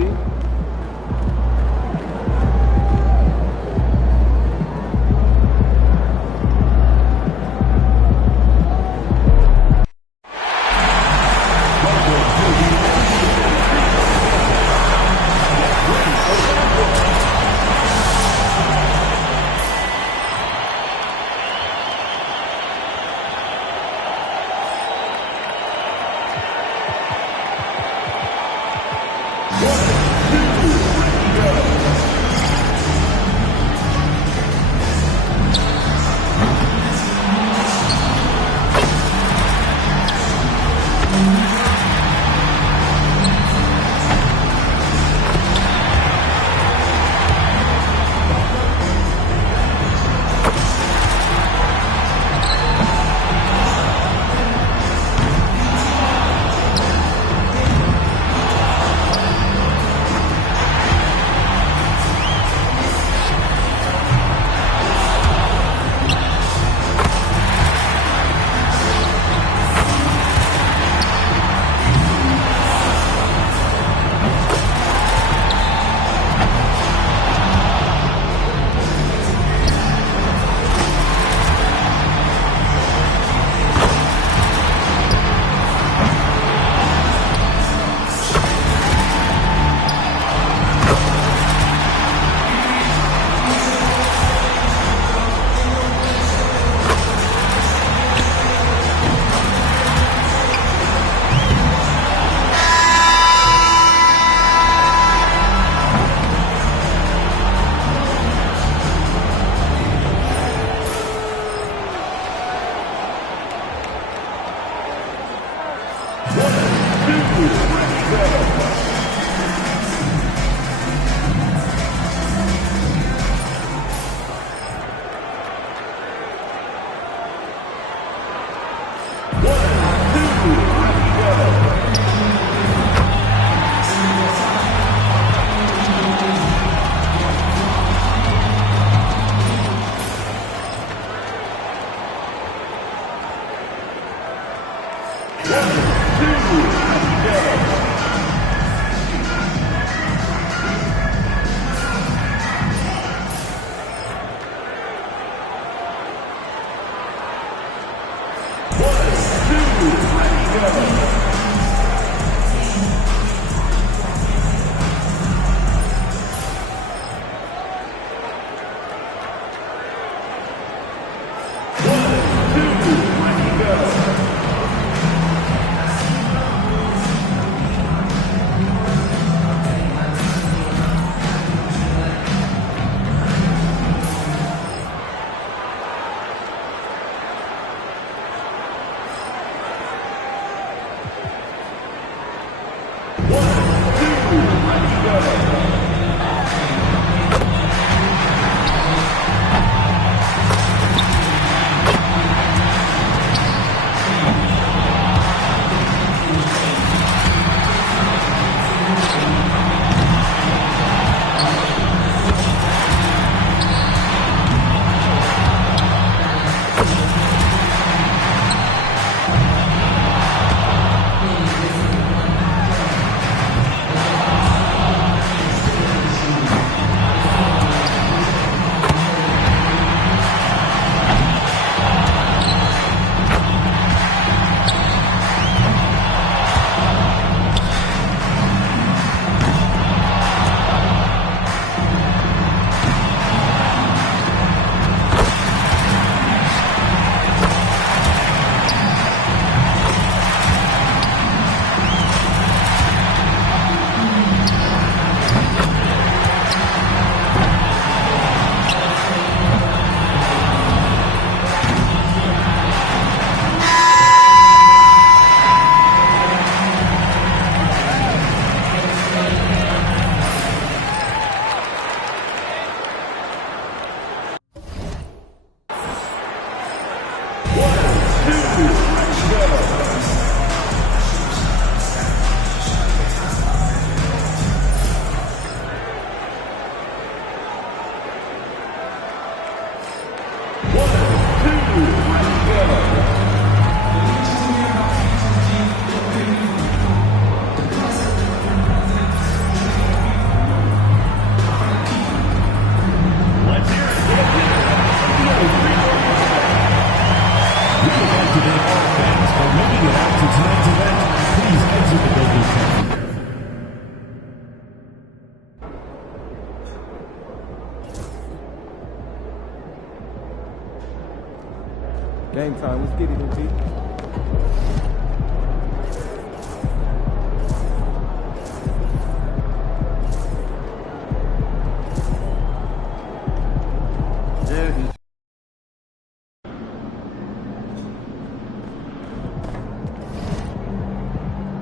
Game time. Let's get it, MP.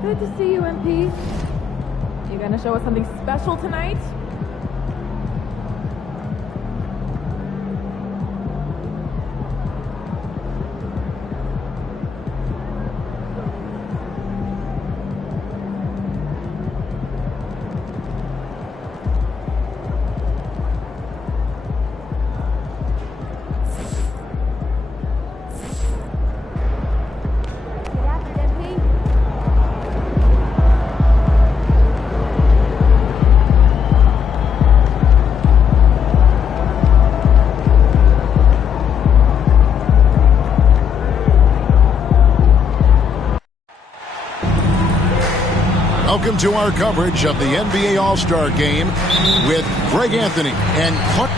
Good to see you, MP. You gonna show us something special tonight? Welcome to our coverage of the NBA All-Star Game with Greg Anthony and Clark.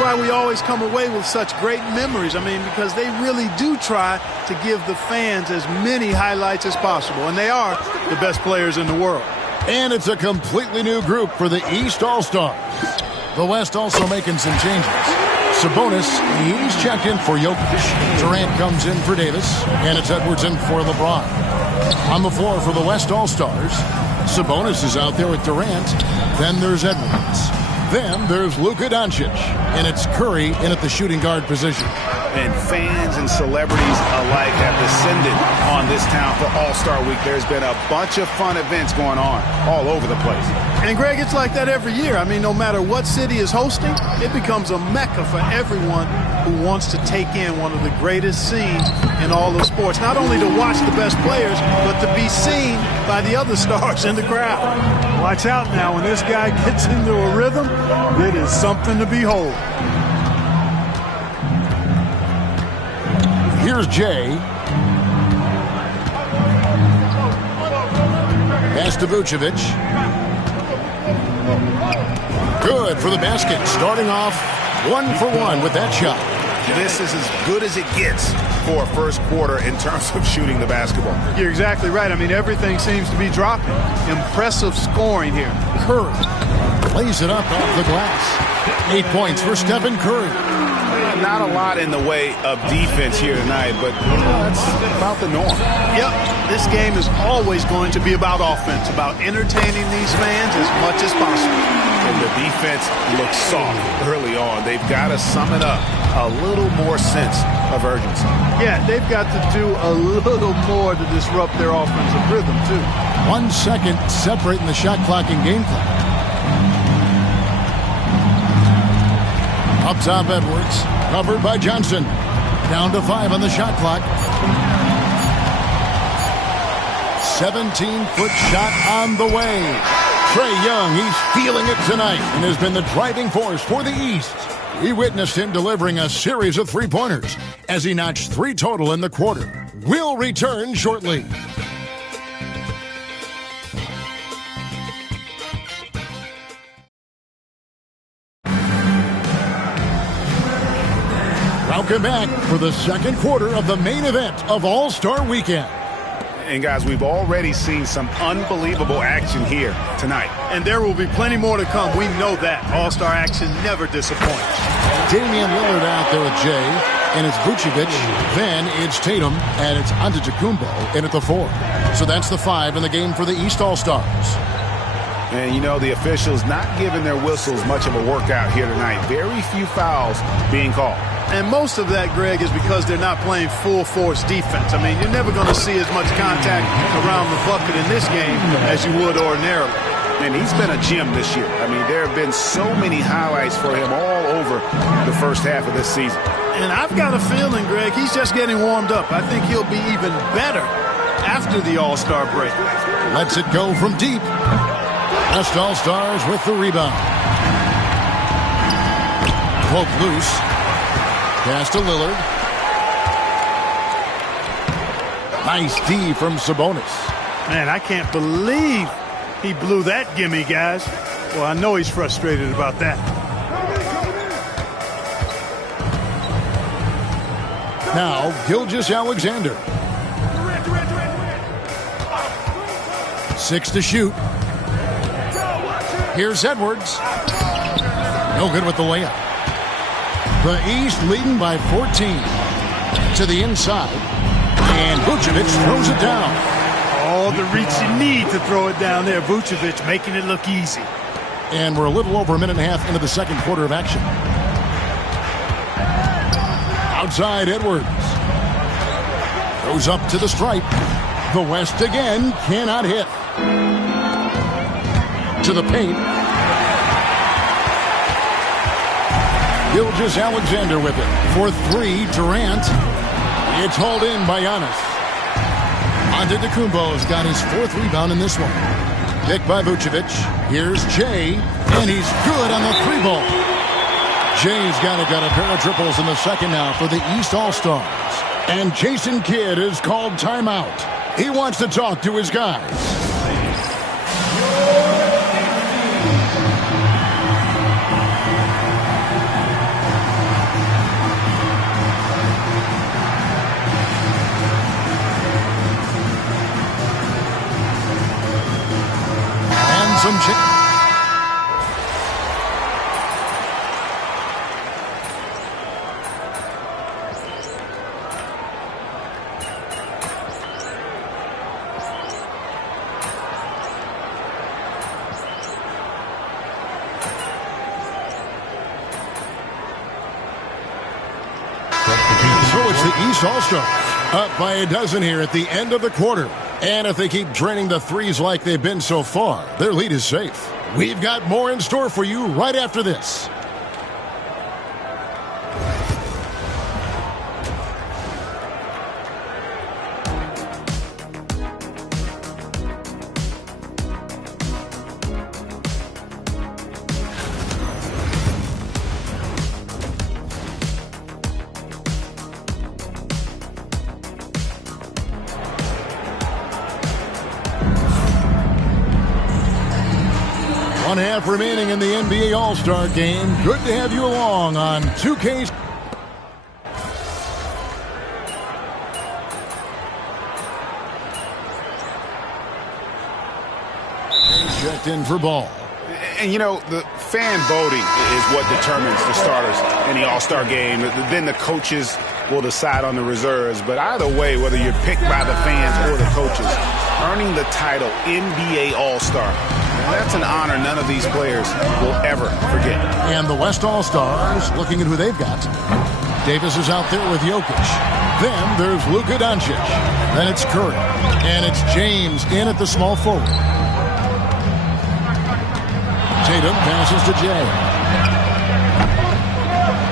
Why we always come away with such great memories. I mean, because they really do try to give the fans as many highlights as possible, and they are the best players in the world. And it's a completely new group for the East All-Stars. The West also making some changes. Sabonis, he's checked in for Jokic. Durant comes in for Davis, and it's Edwards in for LeBron. On the floor for the West All-Stars, Sabonis is out there with Durant. Then there's Edwards. Then there's Luka Doncic, and it's Curry in at the shooting guard position. And fans and celebrities alike have descended on this town for All-Star Week. There's been a bunch of fun events going on all over the place. And, Greg, it's like that every year. I mean, no matter what city is hosting, it becomes a mecca for everyone who wants to take in one of the greatest scenes in all of sports. Not only to watch the best players, but to be seen by the other stars in the crowd. Watch out now. When this guy gets into a rhythm, it is something to behold. Here's Jay. Pass to Vucevic. Good for the basket. Starting off 1 for 1 with that shot. This is as good as it gets for a first quarter in terms of shooting the basketball. You're exactly right. I mean, everything seems to be dropping. Impressive scoring here. Curry lays it up off the glass. 8 points for Stephen Curry. Not a lot in the way of defense here tonight, but that's about the norm. Yep, this game is always going to be about offense, about entertaining these fans as much as possible. And the defense looks soft early on. They've got to sum it up a little more sense of urgency. Yeah, they've got to do a little more to disrupt their offensive rhythm, too. 1 second separating the shot clock and game clock. Up top, Edwards. Covered by Johnson. Down to 5 on the shot clock. 17-foot shot on the way. Trae Young, he's feeling it tonight and has been the driving force for the East. We witnessed him delivering a series of three-pointers as he notched 3 total in the quarter. We'll return shortly. Welcome back for the second quarter of the main event of All-Star Weekend. And guys, we've already seen some unbelievable action here tonight. And there will be plenty more to come. We know that. All-Star action never disappoints. Damian Lillard out there with Jay, and it's Vucevic. Then it's Tatum, and it's Antetokounmpo in at the 4. So that's the 5 in the game for the East All-Stars. And, you know, the officials not giving their whistles much of a workout here tonight. Very few fouls being called. And most of that, Greg, is because they're not playing full-force defense. I mean, you're never going to see as much contact around the bucket in this game as you would ordinarily. And he's been a gem this year. I mean, there have been so many highlights for him all over the first half of this season. And I've got a feeling, Greg, he's just getting warmed up. I think he'll be even better after the All-Star break. Lets it go from deep. West All-Stars with the rebound. Poke loose. Pass to Lillard. Nice D from Sabonis. Man, I can't believe he blew that gimme, guys. Well, I know he's frustrated about that. Now, Gilgeous-Alexander. 6 to shoot. Here's Edwards. No good with the layup. The East leading by 14. To the inside. And Vucevic throws it down. All the reach you need to throw it down there. Vucevic making it look easy. And we're a little over a minute and a half into the second quarter of action. Outside Edwards. Goes up to the stripe. The West again cannot hit. To the paint. Gilgeous-Alexander with it. For 3, Durant. It's hauled in by Giannis. Antetokounmpo's got his 4th rebound in this one. Picked by Vucevic. Here's Jay. And he's good on the 3-ball. Jay's got a pair of triples in the second now for the East All-Stars. And Jason Kidd is called timeout. He wants to talk to his guys. Some chick. So it's the East All-Stars up by a dozen here at the end of the quarter. And if they keep draining the threes like they've been so far, their lead is safe. We've got more in store for you right after this. One half remaining in the NBA All-Star Game. Good to have you along on 2K. Checked in for ball. And, you know, the fan voting is what determines the starters in the All-Star Game. Then the coaches will decide on the reserves. But either way, whether you're picked by the fans or the coaches, earning the title NBA All-Star, that's an honor none of these players will ever forget. And the West All-Stars, looking at who they've got. Davis is out there with Jokic. Then there's Luka Doncic. Then it's Curry. And it's James in at the small forward. Tatum passes to Jay.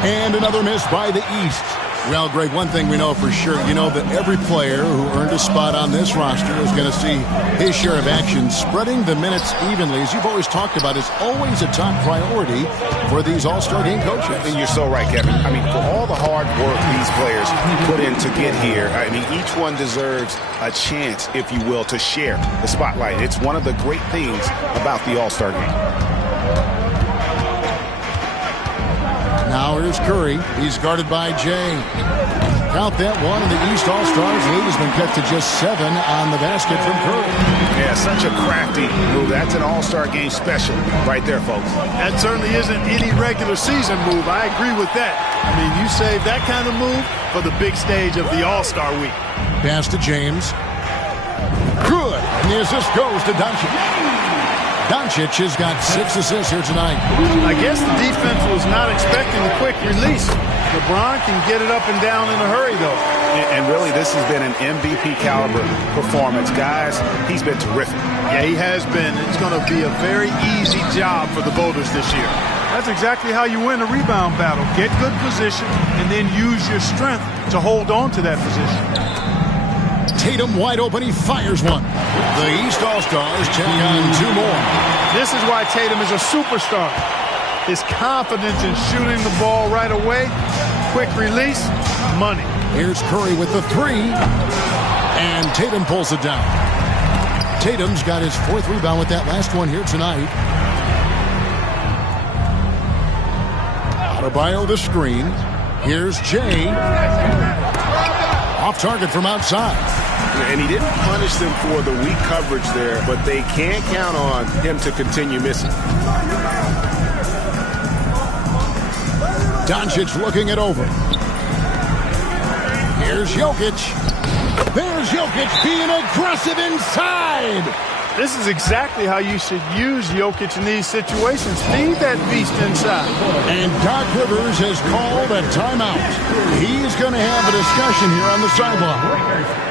And another miss by the East. Well, Greg, one thing we know for sure, you know that every player who earned a spot on this roster is going to see his share of action. Spreading the minutes evenly, as you've always talked about, is always a top priority for these All-Star Game coaches. And you're so right, Kevin. I mean, for all the hard work these players put in to get here, I mean, each one deserves a chance, if you will, to share the spotlight. It's one of the great things about the All-Star Game. Now here's Curry. He's guarded by Jay. Count that one, and the East All-Stars lead has been kept to just 7 on the basket from Curry. Yeah, such a crafty move. That's an All-Star Game special right there, folks. That certainly isn't any regular season move. I agree with that. I mean, you save that kind of move for the big stage of the All-Star week. Pass to James. Good. And the assist goes to Doncic. Doncic has got 6 assists here tonight. I guess the defense was not expecting the quick release. LeBron can get it up and down in a hurry, though. And really, this has been an MVP caliber performance. Guys, he's been terrific. Yeah, he has been. It's going to be a very easy job for the voters this year. That's exactly how you win a rebound battle. Get good position and then use your strength to hold on to that position. Tatum wide open. He fires one. The East All-Stars check on 2 more. This is why Tatum is a superstar. His confidence in shooting the ball right away, quick release, money. Here's Curry with the 3. And Tatum pulls it down. Tatum's got his 4th rebound with that last one here tonight. Adebayo the screen. Here's Jay. Off target from outside. And he didn't punish them for the weak coverage there, but they can't count on him to continue missing. Doncic looking it over. Here's Jokic. There's Jokic being aggressive inside. This is exactly how you should use Jokic in these situations. Feed that beast inside. And Doc Rivers has called a timeout. He's going to have a discussion here on the sideline.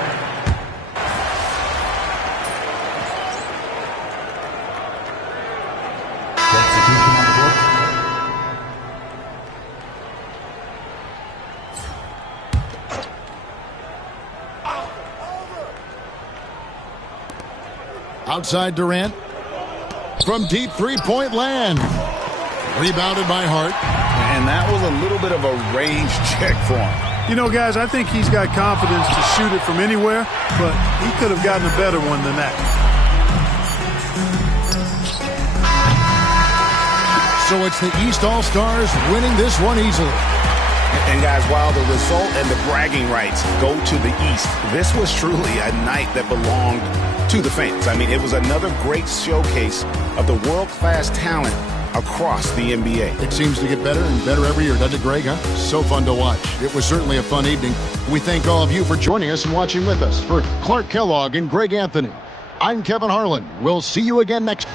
Outside Durant. From deep three-point land. Rebounded by Hart. And that was a little bit of a range check for him. You know, guys, I think he's got confidence to shoot it from anywhere, but he could have gotten a better one than that. So it's the East All-Stars winning this one easily. And guys, while the result and the bragging rights go to the East, this was truly a night that belonged to the fans. I mean, it was another great showcase of the world-class talent across the NBA. It seems to get better and better every year, doesn't it, Greg? Huh? So fun to watch. It was certainly a fun evening. We thank all of you for joining us and watching with us. For Clark Kellogg and Greg Anthony, I'm Kevin Harlan. We'll see you again next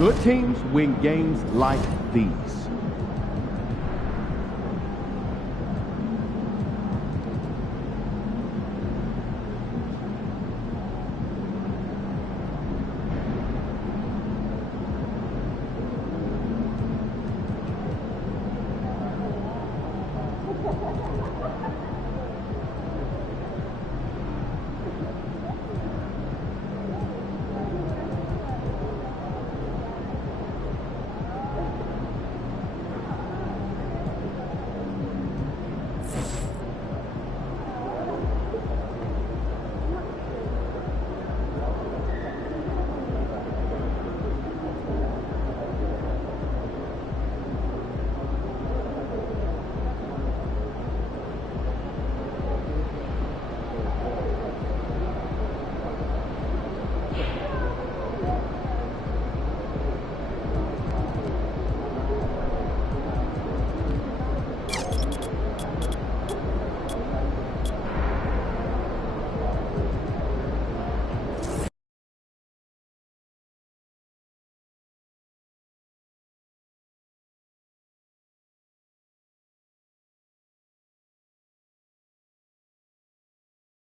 Good teams win games like these.